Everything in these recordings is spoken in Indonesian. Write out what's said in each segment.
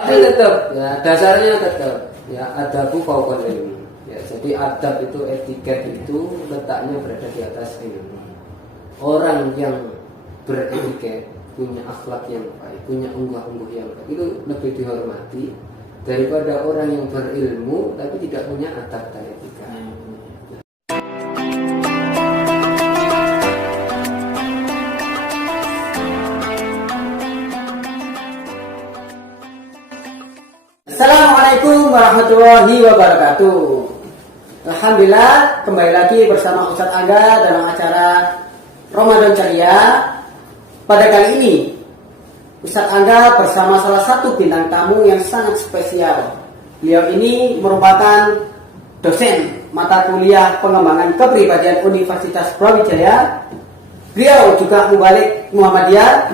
Tapi tetap ya dasarnya tetap ya adabu fauqal ilmu. Ya, jadi adab itu etiket itu letaknya berada di atas ilmu. Orang yang beretiket, punya akhlak yang baik, punya unggah-ungguh yang baik, itu lebih dihormati daripada orang yang berilmu tapi tidak punya adab dan etika. Assalamualaikum warahmatullahi wabarakatuh. Alhamdulillah, kembali lagi bersama Ustadz Angga dalam acara Ramadan Ceria. Pada kali ini Ustadz Angga bersama salah satu bintang tamu yang sangat spesial. Beliau ini merupakan dosen mata kuliah pengembangan kepribadian Universitas Brawijaya. Beliau juga mubalik Muhammadiyah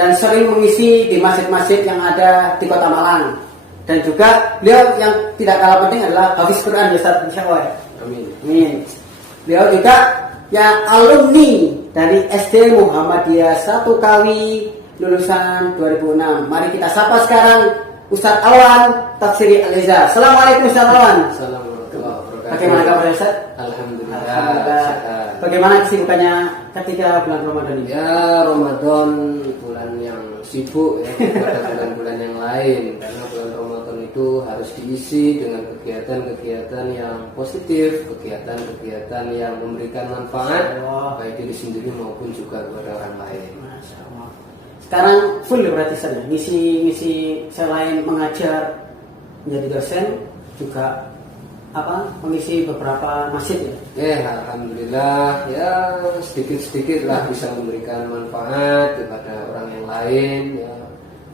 dan sering mengisi di masjid-masjid yang ada di Kota Malang. Dan juga beliau yang tidak kalah penting adalah hafiz Quran, Ustaz, insyaallah. Amin. Amin. Beliau juga yang alumni dari SD Muhammadiyah 1 Kawi lulusan 2006. Mari kita sapa sekarang Ustaz Alwan Tafsiri Al-Iza. Assalamualaikum Ustaz Alwan. Assalamualaikum warahmatullahi wabarakatuh. Bagaimana kabar Ustaz? Alhamdulillah. Alhamdulillah. Bagaimana kesibukannya ketika bulan Ramadan ini? Ya, Ramadan bulan yang sibuk ya pada bulan-bulan yang lain, karena bulan Ramadan itu harus diisi dengan kegiatan-kegiatan yang positif, kegiatan-kegiatan yang memberikan manfaat baik diri sendiri maupun juga kepada orang lain. Masya Allah. Sekarang full berarti saya ngisi selain mengajar menjadi dosen juga mengisi beberapa masjid ya. Alhamdulillah ya sedikit-sedikit lah bisa memberikan manfaat kepada orang yang lain ya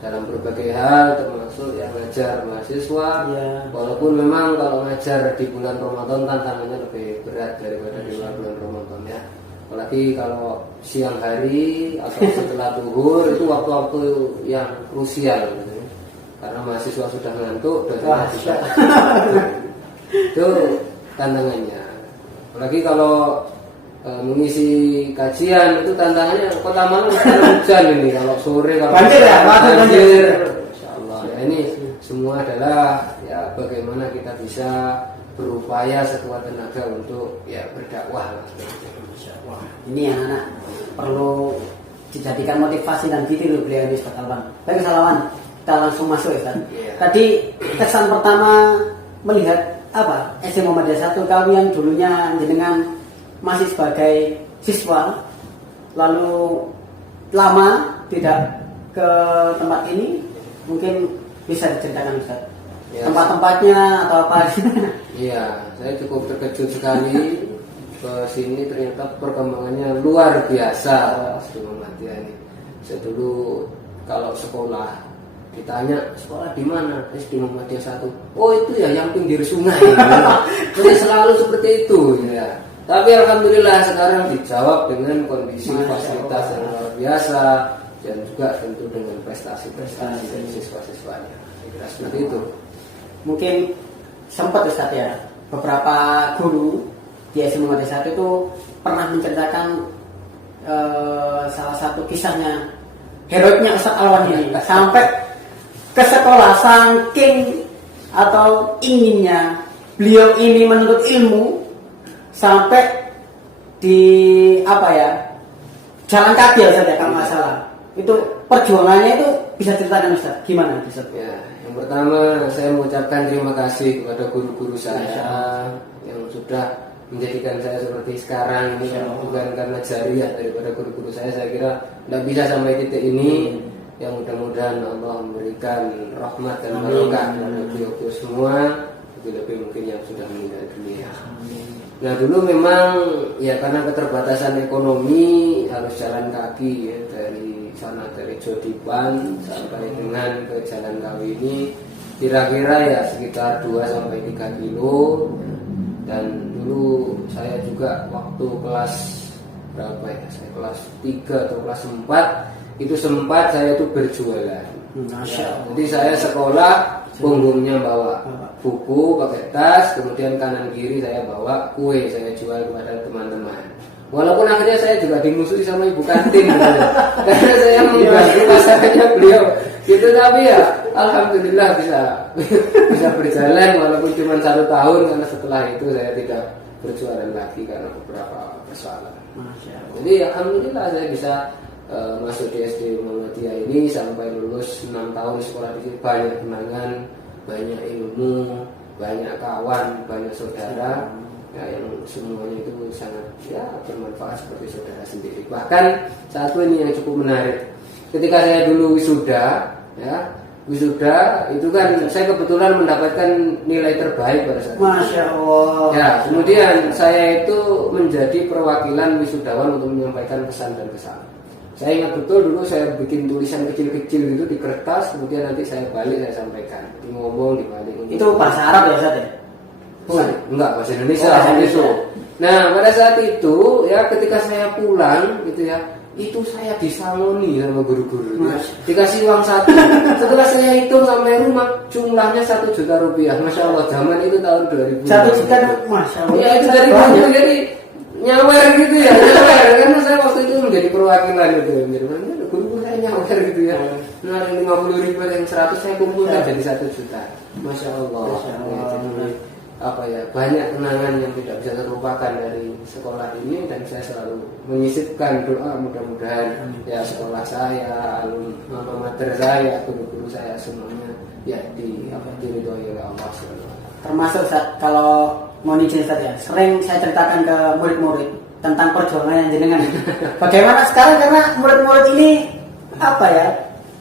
dalam berbagai hal, termasuk yang ngajar mahasiswa ya. Walaupun memang kalau ngajar di bulan Ramadan tantangannya lebih berat daripada di luar bulan Ramadan ya. Apalagi kalau siang hari atau setelah zuhur itu waktu-waktu yang krusial gitu. Karena mahasiswa sudah ngantuk dan itu tantangannya. Apalagi kalau mengisi kajian itu tantangannya Kota Malang hujan ini, kalau sore kalau banjir. Insyaallah ya, ini semua adalah ya bagaimana kita bisa berupaya sekuat tenaga untuk ya berdakwah. Wah, ini anak-anak perlu dijadikan motivasi dan titik beliau di Ustaz Alwan. Baik Ustaz Alwan, kita langsung masuk ya Ustaz. Tadi kesan pertama melihat SD Muhammadiyah 1 Kawi yang dulunya jenengan masih sebagai siswa, lalu lama tidak ke tempat ini, mungkin bisa diceritakan Ustaz ya, tempat-tempatnya atau apa? Iya, saya cukup terkejut sekali ke sini, ternyata perkembangannya luar biasa SD Muhammadiyah ini. Saya dulu kalau sekolah ditanya sekolah di mana, SD Muhammadiyah 1. Oh itu ya yang pinggir sungai. Jadi selalu seperti itu ya. Tapi alhamdulillah sekarang dijawab dengan kondisi fasilitas yang luar biasa dan juga tentu dengan prestasi-prestasi dari siswa-siswanya. Kira seperti itu. Mungkin sempat Ustaz ya, beberapa guru di SD Muhammadiyah 1 itu pernah menceritakan salah satu kisahnya heroiknya Ustaz Alwan ini sampai ke sekolah saking atau inginnya beliau ini menuntut ilmu sampai di jalan kaki ya saja kalau nggak salah. Itu perjuangannya itu bisa ceritakan Ustaz gimana Ustaz? Ya, yang pertama saya mengucapkan terima kasih kepada guru-guru saya yang sudah menjadikan saya seperti sekarang ini. Bukan karena jariah daripada guru-guru saya kira tidak bisa sampai titik ini. Yang mudah-mudahan Allah memberikan rahmat dan barokah kepada beliau semua, lebih mungkin yang sudah meninggal dunia. Nah dulu memang ya karena keterbatasan ekonomi harus jalan kaki ya, dari Jodipan sampai dengan ke Jalan Kawi ini kira-kira ya sekitar 2-3 kilo. Dan dulu saya juga waktu kelas berapa ya? Saya kelas 3 atau kelas 4 itu sempat saya itu berjualan. Jadi saya sekolah punggungnya bawa buku pakai tas, kemudian kanan kiri saya bawa kue, saya jual kepada teman-teman. Walaupun akhirnya saya juga dimusuhi sama ibu kantin gitu. Karena saya mengganggu masakannya beliau gitu, tapi ya alhamdulillah bisa berjalan walaupun cuma 1 tahun, karena setelah itu saya tidak berjualan lagi karena beberapa persoalan. Masya Allah. Jadi alhamdulillah saya bisa masuk di SD Muhammadiyah ini sampai lulus 6 tahun sekolah di sini, banyak kenangan, banyak ilmu, banyak kawan, banyak saudara, ya, yang semuanya itu sangat ya bermanfaat seperti saudara sendiri. Bahkan satu ini yang cukup menarik, ketika saya dulu wisuda itu kan saya kebetulan mendapatkan nilai terbaik pada saat itu. Masya Allah. Ya, kemudian saya itu menjadi perwakilan wisudawan untuk menyampaikan pesan dan kesan. Saya ingat betul dulu saya bikin tulisan kecil-kecil gitu di kertas, kemudian nanti saya balik saya sampaikan, ngomong dibalik. Itu bahasa Arab ya Ustaz ya? Bukan, enggak, bahasa Indonesia. Bahasa Indonesia. Nah, pada saat itu ya ketika saya pulang gitu ya, itu saya disaloni sama guru-guru ya. Dikasih uang 1. Setelah saya hitung sampai rumah jumlahnya 1 juta rupiah. Masya Allah, zaman itu tahun 2000. 1 juta, Masya Allah. Ya itu dari banyak, jadi nyawer gitu ya, nyawer. Karena saya waktu itu menjadi perwakilan itu. Jadi guru saya nyawer gitu ya. Nah, yang 50.000, yang 100 saya kumpulkan jadi 1 juta. Masya Allah. Masya Allah. Ya, jadi, apa ya, banyak kenangan yang tidak bisa terlupakan dari sekolah ini, dan saya selalu menyisipkan doa mudah-mudahan ya sekolah saya, alma mater saya, guru-guru saya semuanya ya diridhoi oleh Allah SWT. Termasuk Ustaz, kalau mau izin Ustaz ya, sering saya ceritakan ke murid-murid tentang perjuangan yang jenengan. Bagaimana sekarang, karena murid-murid ini apa ya,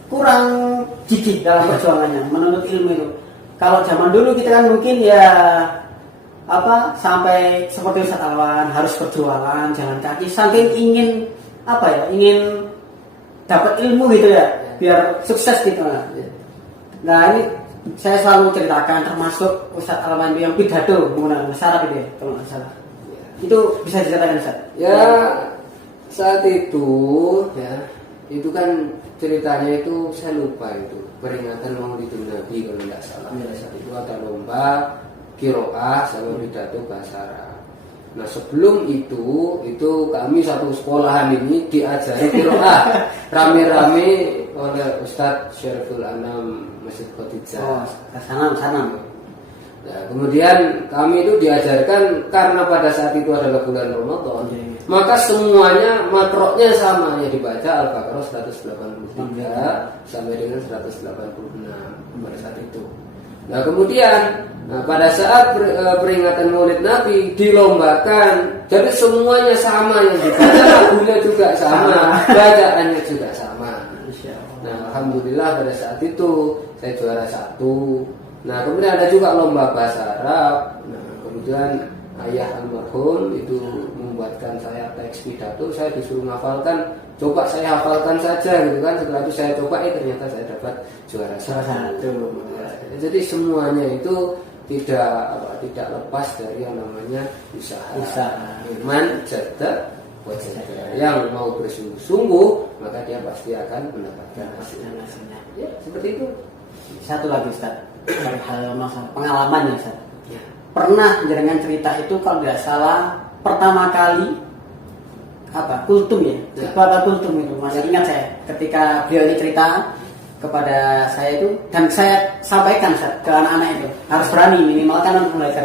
kurang gigih dalam perjuangannya menuntut ilmu itu. Kalau zaman dulu kita kan mungkin ya sampai seperti Ustaz Alwan harus berjualan jalan kaki, saking ingin ingin dapat ilmu gitu ya, biar sukses gitu. Nah ini saya selalu ceritakan, termasuk Ustaz Alwan yang pidato menggunakan bahasa Arab itu ya, kalau nggak salah. Itu bisa diceritakan Ustaz? Ya, saat itu ya, itu kan ceritanya itu saya lupa, itu peringatan Maulidun Nabi kalau tidak salah. Saat itu ada lomba qiraah sama pidato bahasa Arab. Nah, sebelum itu kami satu sekolahan ini diajari qiraah rame-rame oleh Ustadz Syariful Anam Masjid Khadijah. Sanam. Nah, kemudian kami itu diajarkan, karena pada saat itu adalah bulan Ramadan, maka semuanya makroknya sama, ya dibaca Al-Baqarah 183 sampai dengan 186 pada saat itu. Nah, kemudian pada saat peringatan Maulid Nabi dilombakan, jadi semuanya sama, yang dibaca lagunya juga sama, bacaannya juga sama. Nah, alhamdulillah pada saat itu saya juara 1. Nah, kemudian ada juga lomba bahasa Arab. Nah, kemudian ayah almarhum itu membuatkan saya teks pidato, saya disuruh menghafalkan. Coba saya hafalkan saja gitu kan. Setelah itu saya coba, ternyata saya dapat juara 1. Ya, jadi semuanya itu tidak lepas dari yang namanya usaha. Iman, jada, wajada. Yang mau bersungguh-sungguh, maka dia pasti akan mendapatkan hasilnya. Ya, seperti itu. Satu lagi Ustaz, hal masalah pengalaman ya Ustaz. Pernah jenengan cerita itu kalau tidak salah pertama kali kultum ya, Bapak kultum itu masih ingat saya ketika beliau ini cerita kepada saya itu, dan saya sampaikan Ustaz ke anak-anak itu harus berani minimal kan untuk belajar.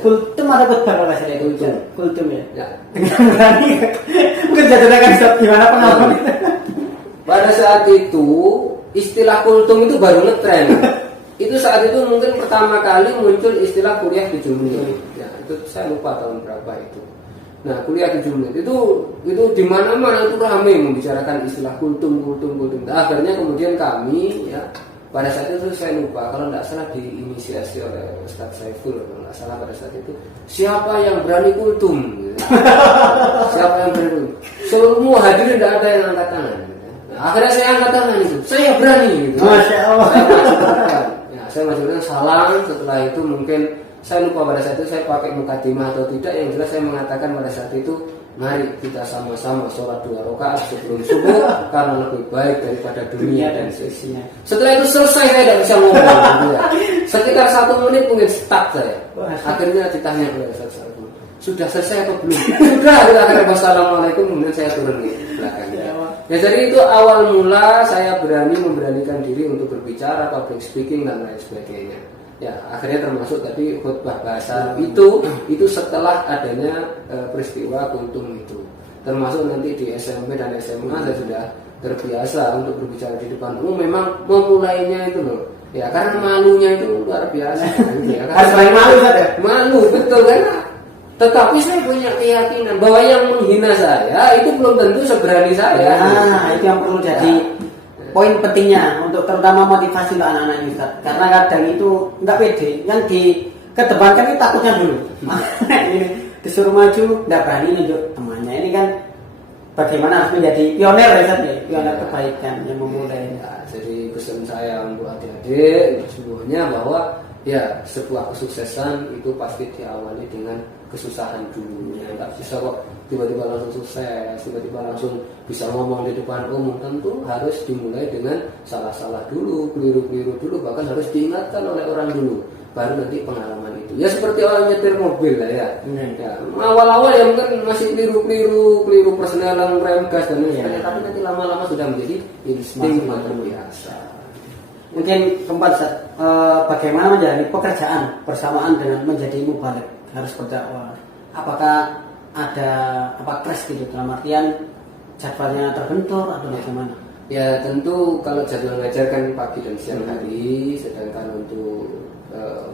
Kultum atau khutbah kalau saya itu kultum ya. Dengan berani mungkin ceritakan Ustaz gimana pengalaman itu. Pada saat itu istilah kultum itu baru ngetren. Itu saat itu mungkin pertama kali muncul istilah kuliah 7 menit. Ya, itu saya lupa tahun berapa itu. Nah, kuliah 7 menit itu di mana-mana itu ramai membicarakan istilah kultum. Nah, akhirnya kemudian kami ya, pada saat itu saya lupa, kalau tidak salah diinisiasi oleh Ustadz Saiful, kalau tidak salah pada saat itu, siapa yang berani kultum? Siapa yang berani kultum? Semua hadirin tidak ada yang angkat tangan. Nah, akhirnya saya angkat tangan itu, saya berani. Gitu. Masya Allah. Saya masukkan salam. Setelah itu mungkin saya lupa pada saat itu saya pakai mukadimah atau tidak. Yang jelas saya mengatakan pada saat itu, mari kita sama-sama sholat 2 rakaat sebelum subuh karena lebih baik daripada dunia dan seisinya. Setelah itu selesai, saya tidak bisa ngomong gitu ya. Sekitar 1 menit mungkin stuck saya. Akhirnya ditanya oleh Ustaz, sudah selesai atau belum? Sudah. Akhirnya wassalamualaikum, kemudian saya turun di belakang. Ya jadi itu awal mula saya memberanikan diri untuk berbicara, public speaking dan lain sebagainya. Ya akhirnya termasuk tadi khutbah bahasa itu setelah adanya peristiwa Kultum itu. Termasuk nanti di SMP dan SMA saya sudah terbiasa untuk berbicara di depan umum. Memang memulainya itu loh. Ya karena malunya itu luar biasa. Ya, Selain malu saja. Malu betul kan? Tetapi saya punya keyakinan bahwa yang menghina saya itu belum tentu seberani saya. Nah, itu yang perlu jadi poin pentingnya untuk terutama motivasi untuk anak-anak ini, Ustaz. Karena kadang itu nggak pede, yang dikedepankan itu takutnya dulu. Ini disuruh maju, nggak berani nunjuk temannya. Ini kan bagaimana harus menjadi pioner ya, Ustaz, ya? Pioner kebaikan yang memulai. Ya, jadi pesan saya untuk adik-adik semuanya bahwa ya sebuah kesuksesan itu pasti diawali dengan kesusahan dulu. Ya, nggak bisa kok tiba-tiba langsung sukses, tiba-tiba langsung bisa ngomong di depan umum. Tentu harus dimulai dengan salah-salah dulu, keliru-keliru dulu, bahkan harus diingatkan oleh orang dulu, baru nanti pengalaman itu. Ya seperti orang nyetir mobil lah ya. Ya awal-awal ya mungkin masih keliru persenelan, rem gas dan lain sebagainya, tapi nanti lama-lama sudah menjadi insting dan terbiasa. Mungkin keempat, bagaimana menjalani pekerjaan bersamaan dengan menjadi mubalik, harus berdakwah. Apakah ada crash gitu, dalam artian jadwalnya terbentur atau bagaimana? Ya tentu kalau jadwal ngajar kan pagi dan siang hari, sedangkan untuk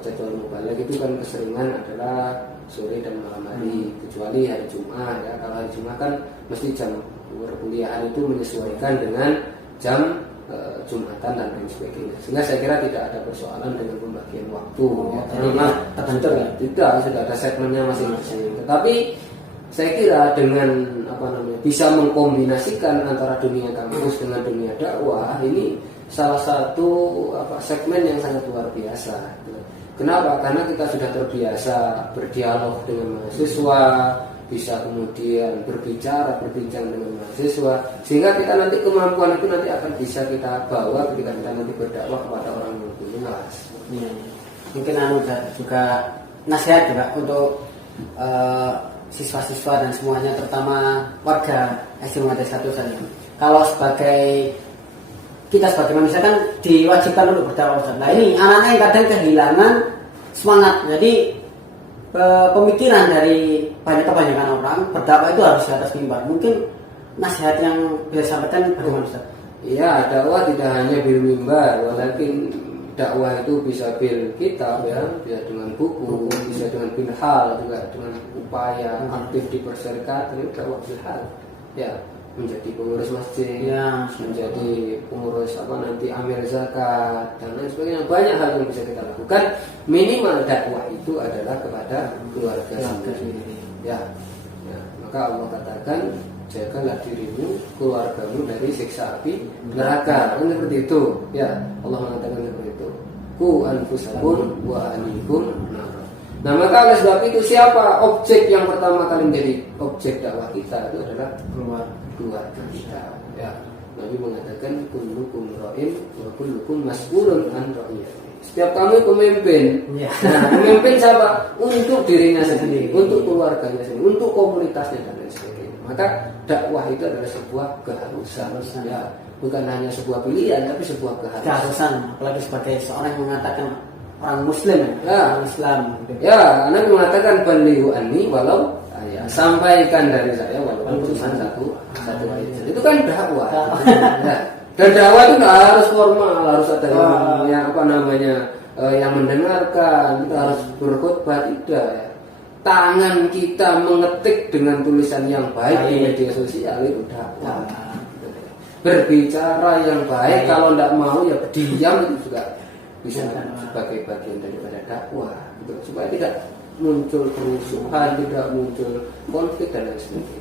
jadwal mubalik itu kan keseringan adalah sore dan malam hari, kecuali hari Jumat ya. Kalau hari Jumat kan mesti jam perkuliahan itu menyesuaikan dengan jam Jumatan dan lain sebagainya. Sehingga saya kira tidak ada persoalan dengan pembagian waktu. Karena terbentur ya. Tidak, sudah ada segmennya masing-masing. Tetapi saya kira dengan bisa mengkombinasikan antara dunia kampus dengan dunia dakwah, ini salah satu segmen yang sangat luar biasa. Kenapa? Karena kita sudah terbiasa berdialog dengan mahasiswa, bisa kemudian berbincang dengan mahasiswa, sehingga kita nanti kemampuan itu nanti akan bisa kita bawa ketika kita nanti berdakwah kepada orang yang lebih luas. Mungkin juga nasihat juga untuk siswa-siswa dan semuanya, terutama warga SD Muhammadiyah 1 saja. Kalau kita sebagai manusia kan diwajibkan untuk berdakwah. Nah ini anak-anak yang kadang kehilangan semangat. Jadi pemikiran dari kebanyakan orang berdakwah itu harus di atas mimbar. Mungkin nasihat yang bisa sampaikan bagaimana, Ustaz? Iya, dakwah tidak hanya bil mimbar, walaupun dakwah itu bisa bil kitab ya, bisa dengan buku, bisa dengan bil hal, juga dengan upaya aktif di perserikatan. Itu dakwah bil hal. Ya, menjadi pengurus masjid, ya, menjadi pengurus amir zakat dan lain sebagainya. Banyak hal yang bisa kita lakukan. Minimal dakwah itu adalah kepada keluarga sendiri. Ya, maka Allah katakan, jagalah dirimu, keluargamu dari siksa api neraka. Kan seperti itu. Ya, Allah mengatakan seperti itu. Ku anfusakum wa ahlikum nar. Nah, maka oleh sebab itu siapa objek yang pertama kali menjadi objek dakwah kita itu adalah keluarga kita. Ya, Nabi mengatakan kullukum ra'in wa kullukum mas'ulun an ra'iyatihi. Setiap kami pemimpin. Nah, pemimpin siapa? Untuk dirinya sendiri, untuk keluarganya sendiri, untuk komunitasnya dan lain sebagainya. Maka dakwah itu adalah sebuah keharusan. Ya, bukan hanya sebuah pilihan, tapi sebuah keharusan. Apalagi sebagai seorang yang mengatakan orang Muslim, orang Islam. Ya, Nabi mengatakan balighu anni walau ayat. Sampaikan dari saya walaupun cuma satu ayat. Itu kan dakwah. Ya. Dan dakwah itu tidak harus formal, harus ada yang mendengarkan, kita harus berkhutbah, tidak ya. Tangan kita mengetik dengan tulisan yang baik di media sosial itu dakwah. Berbicara yang baik, kalau tidak mau ya diam itu juga bisa sebagai bagian daripada dakwah, gitu. Supaya tidak muncul kerusuhan, tidak muncul konflik dan lain sebagainya.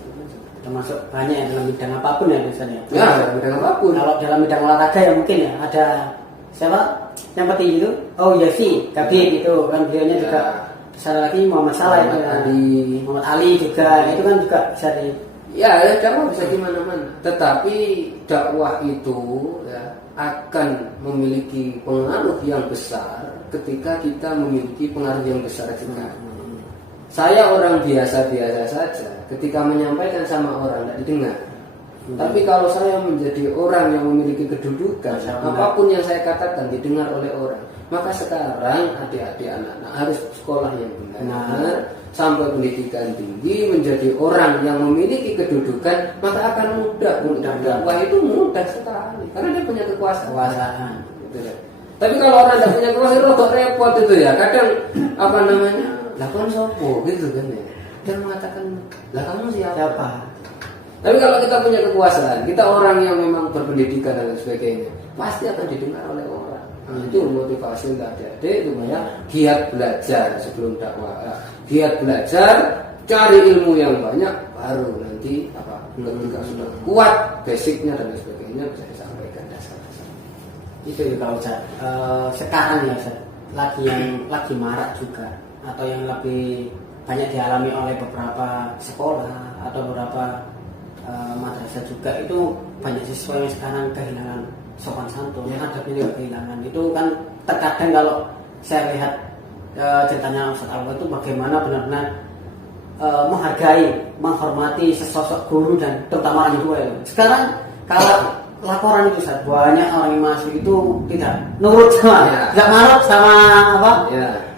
Termasuk banyak yang dalam bidang apapun ya misalnya. Ya, dalam bidang apapun. Kalau dalam bidang olahraga ya mungkin ya ada siapa yang petinggi itu? Oh ya sih, Khabib itu kan beliaunya juga. Sana lagi Muhammad Salah itu Muhammad Ali juga, itu kan juga bisa di. Ya, dakwah bisa di mana-mana. Tetapi dakwah itu ya akan memiliki pengaruh yang besar ketika kita memiliki pengaruh yang besar juga. Saya orang biasa-biasa saja, ketika menyampaikan sama orang tidak didengar, Tapi kalau saya menjadi orang yang memiliki kedudukan, apapun yang saya katakan didengar oleh orang, maka sekarang adik-adik anak-anak harus sekolah yang benar, sampai pendidikan tinggi, menjadi orang yang memiliki kedudukan, maka akan mudah untuk dakwah itu mudah sekali, karena dia punya kekuasaan. Gitu ya. Tapi kalau orang tidak punya kekuasaan, itu kok repot itu ya. Kadang apa namanya, lakon sopo gitu kan ya. Dia mengatakan, lah kamu siapa? Tapi kalau kita punya kekuasaan, kita orang yang memang berpendidikan dan sebagainya, pasti akan didengar oleh orang. Nah, itu motivasi untuk adik-adik supaya giat belajar sebelum dakwah. Giat belajar, cari ilmu yang banyak, baru nanti ketika sudah kuat basicnya dan sebagainya bisa disampaikan dasar-dasar. Itu juga Ustaz. Sekarang ya Ustaz, lagi marak juga, atau yang lebih banyak dialami oleh beberapa sekolah atau beberapa madrasah juga, itu banyak siswa yang sekarang kehilangan sopan santun, adabnya juga kehilangan. Itu kan terkadang kalau saya lihat ceritanya Ustaz Alwa itu bagaimana benar-benar menghargai, menghormati sesosok guru dan terutama orang tua itu. Sekarang kalau laporan itu Ustaz, banyak orang yang masuk itu tidak nurut tidak manut sama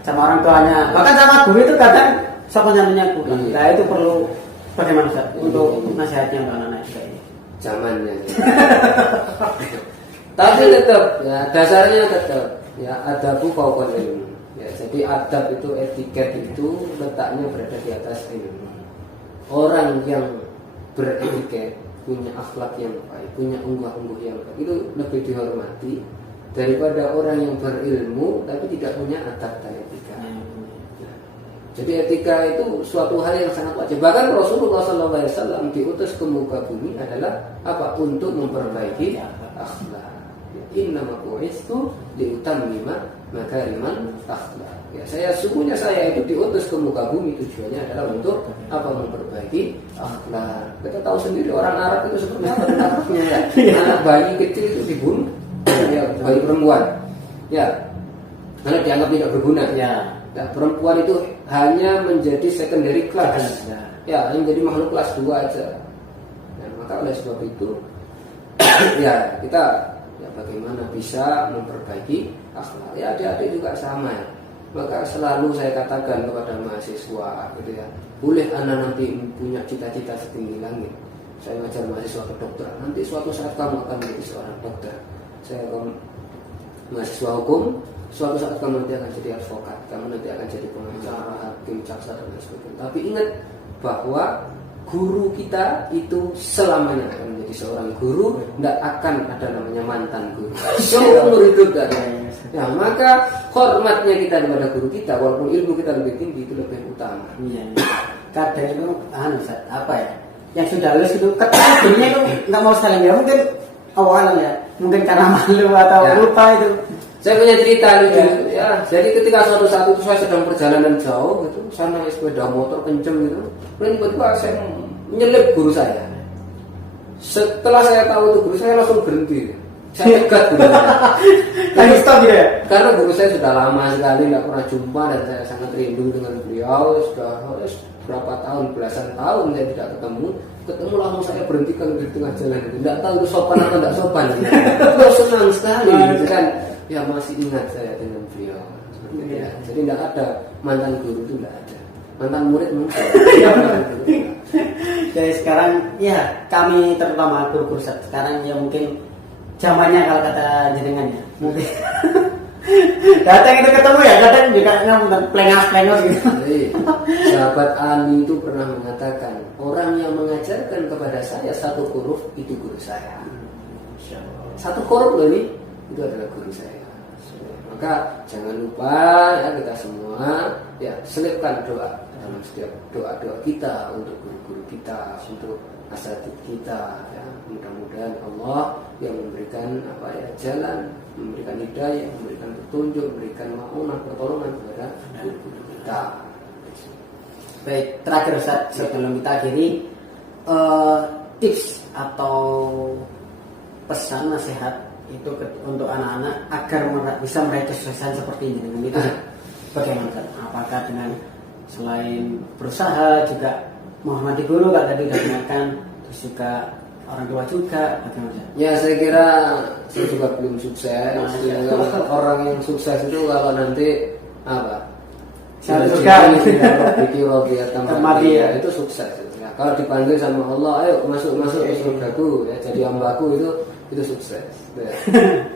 sama orang tuanya, bahkan sama guru itu kadang sopan santunnya kurang. Nah itu perlu bagaimana Ustaz untuk nasihatnya untuk anak-anak kita ini? Zamannya. Tapi tetap ya, dasarnya tetap ya, adabu fauqal ilmu. Ya, jadi adab itu, etiket itu letaknya berada di atas ilmu. Orang yang beretiket, punya akhlak yang baik, punya unggah-ungguh yang baik, itu lebih dihormati daripada orang yang berilmu tapi tidak punya adab dan etika. Jadi etika itu suatu hal yang sangat wajib. Bahkan Rasulullah SAW diutus ke muka bumi adalah apa? Untuk memperbaiki akhlak. Innama bu'istu liutammima makariman akhlak. Ya, saya itu diutus ke muka bumi, tujuannya adalah untuk apa? Memperbaiki akhlak. Kita tahu sendiri orang Arab itu seperti apa akhlaknya ya. Anak bayi kecil itu dibunuh, ya, bayi perempuan. Ya, karena dianggap tidak berguna. Ya. Nah, perempuan itu hanya menjadi secondary class, ya, menjadi makhluk kelas 2 aja. Nah, maka oleh sebab itu, ya kita ya bagaimana bisa memperbaiki akhlak. Ya adik-adik juga sama ya. Maka selalu saya katakan kepada mahasiswa, gitu ya, boleh anda nanti punya cita-cita setinggi langit. Saya ngajar mahasiswa kedokteran, nanti suatu saat kamu akan menjadi seorang dokter. Saya mahasiswa hukum, suatu saat kamu nanti akan jadi advokat, kamu nanti akan jadi pengacara, hakim, jaksa dan lain sebagainya. Tapi ingat bahwa guru kita itu selamanya akan menjadi seorang guru, tidak akan ada namanya mantan guru. Seumur hidup tidak ada. Ya, maka hormatnya kita kepada guru kita, walaupun ilmu kita lebih tinggi, itu lebih utama. Iya. Kadang itu apa ya? Yang sudah lulus itu ketemu gurunya itu nggak mau saling ya, mungkin awalan ya, mungkin karena malu atau lupa itu. Saya punya cerita lucu ya. Jadi ketika suatu saat itu saya sedang perjalanan jauh gitu, saya naik sepeda motor kenceng gitu, kemudian tiba-tiba saya menyelip guru saya. Setelah saya tahu itu guru saya, langsung berhenti. Saya pegat guru saya. Lagi stop gitu ya? Karena guru saya sudah lama sekali nggak pernah jumpa dan saya sangat rindu dengan beliau. Sudah berapa tahun, belasan tahun saya tidak ketemu. Langsung saya berhentikan di tengah jalan. Tidak tahu itu sopan atau tidak sopan. Saya senang sekali gitu kan. Ya masih ingat saya dengan beliau. Ya, jadi tidak ada mantan guru itu, tidak ada. Mantan murid mungkin. Jadi sekarang ya kami terutama guru-guru sekarang ya mungkin zamannya kalau kata jenengannya mungkin datang itu ketemu ya kadang juga plengos gitu. Jadi, sahabat Ali itu pernah mengatakan, orang yang mengajarkan kepada saya satu huruf itu guru saya. Satu huruf loh ini, itu adalah guru saya. Maka jangan lupa ya kita semua ya selipkan doa dalam setiap doa-doa kita untuk guru-guru kita, untuk asatidz kita ya. Mudah-mudahan Allah yang memberikan jalan, memberikan hidayah, memberikan petunjuk, memberikan ma'unah, pertolongan kepada guru-guru kita. Baik, terakhir Ustaz, sebelum kita akhiri, tips atau pesan nasihat itu untuk anak-anak agar bisa meraih kesuksesan seperti ini dengan itu bagaimana Ustaz? Apakah dengan selain berusaha juga menghormati guru kalau tadi sudah diingatkan, terus juga orang tua juga bagaimana? Ya saya kira saya juga belum sukses. Orang yang sukses itu kalau nanti apa? Satu surga. Mati ya itu sukses. Ya, kalau dipanggil sama Allah, ayo masuk ke surgaku, ya, jadi hambaku itu sukses. Ya.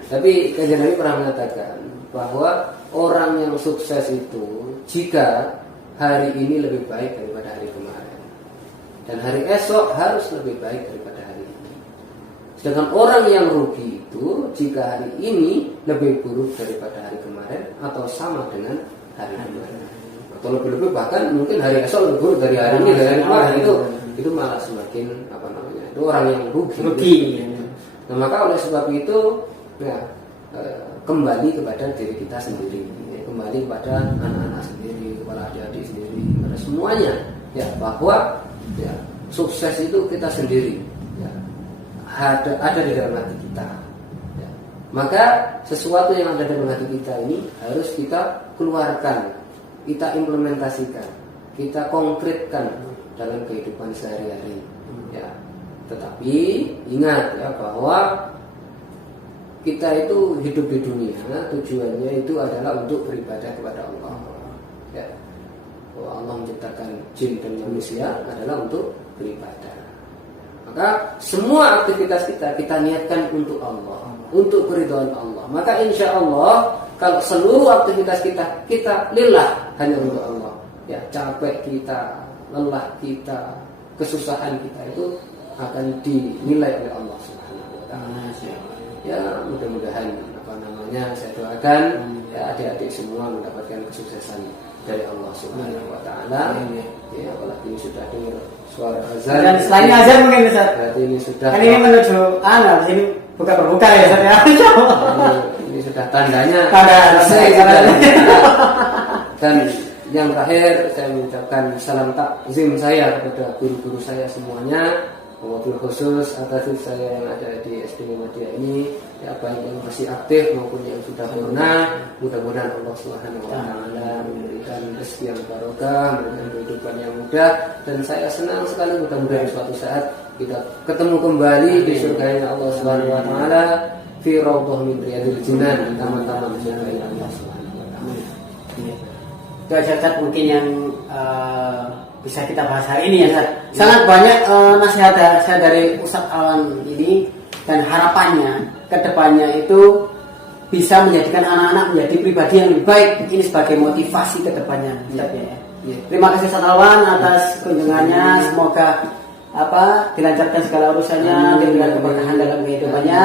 Tapi Kanjeng Nabi pernah mengatakan bahwa orang yang sukses itu jika hari ini lebih baik daripada hari kemarin dan hari esok harus lebih baik daripada hari ini. Sedangkan orang yang rugi itu jika hari ini lebih buruk daripada hari kemarin atau sama dengan hari kemarin atau lebih bahkan mungkin hari esok lebih buruk dari hari ini dari hari kemarin itu malah semakin apa namanya itu orang yang rugi. Nah maka oleh sebab itu ya kembali kepada diri kita sendiri, ya, kembali kepada anak-anak sendiri, kepada adik-adik sendiri, kepada semuanya ya bahwa ya sukses itu kita sendiri ya, ada di dalam hati kita ya. Maka sesuatu yang ada dalam hati kita ini harus kita keluarkan, kita implementasikan, kita konkretkan dalam kehidupan sehari-hari ya. Tetapi ingat ya bahwa kita itu hidup di dunia tujuannya itu adalah untuk beribadah kepada Allah ya. Bahwa Allah menciptakan jin dan manusia adalah untuk beribadah. Maka semua aktivitas kita niatkan untuk Allah, untuk keridhaan Allah. Maka insya Allah kalau seluruh aktivitas kita lillah hanya untuk Allah ya, capek kita, lelah kita, kesusahan kita itu akan dinilai oleh Allah Subhanahu wa taala. Ya mudah-mudahan apa namanya saya doakan ya adik-adik semua mendapatkan kesuksesan dari Allah Subhanahu wa taala. Ya apalagi ini sudah dengar suara azan. Dan selain azan mungkin Ustaz. Berarti ini sudah kan ini menuju ini buka berbuka ya Ustaz ya. Ini sudah tandanya selesai. Dan yang terakhir saya mengucapkan salam takzim saya kepada guru-guru saya semuanya. Wabil khusus atas saya yang ada di SD Muhammadiyah ini ya, baik yang masih aktif maupun yang sudah purna, mudah-mudahan Allah Subhanahu wa taala memberikan rezeki yang barokah, memberikan kehidupan yang mudah, dan saya senang sekali mudah-mudahan suatu saat kita ketemu kembali di surganya Allah Subhanahu wa taala fi raudhah min riyadil jinan, taman-taman surga Allah Subhanahu wa taala. Itu aja mungkin yang bisa kita bahas hari ini ya Ustaz. Sangat banyak nasihat saya dari Ustaz Alwan ini, dan harapannya kedepannya itu bisa menjadikan anak-anak menjadi pribadi yang lebih baik. Ini sebagai motivasi kedepannya Ustaz ya. Terima kasih Ustaz Alwan atas kunjungannya. Semoga dilancarkan segala urusannya, diberikan keberkahan dalam kehidupannya.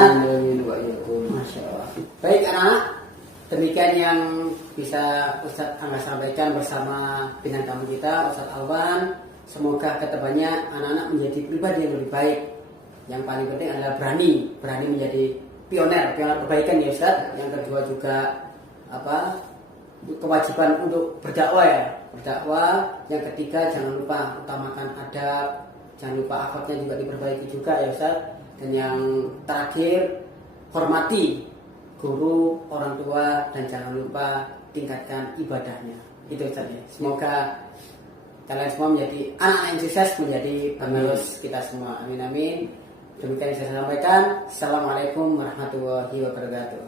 Masya Allah. Baik anak-anak, demikian yang bisa Ustadz Angga sampaikan bersama bintang tamu kita Ustadz Alwan. Semoga kedepannya anak-anak menjadi pribadi yang lebih baik. Yang paling penting adalah berani menjadi pioner kebaikan ya Ustadz. Yang kedua juga kewajiban untuk berdakwah ya. Yang ketiga jangan lupa utamakan adab, jangan lupa akhlaknya juga diperbaiki juga ya Ustadz. Dan yang terakhir hormati guru, orang tua, dan jangan lupa tingkatkan ibadahnya. Itu saja. Semoga kalian semua menjadi anak yang sukses, menjadi penerus kita semua. Amin amin. Demikian yang saya sampaikan. Assalamualaikum warahmatullahi wabarakatuh.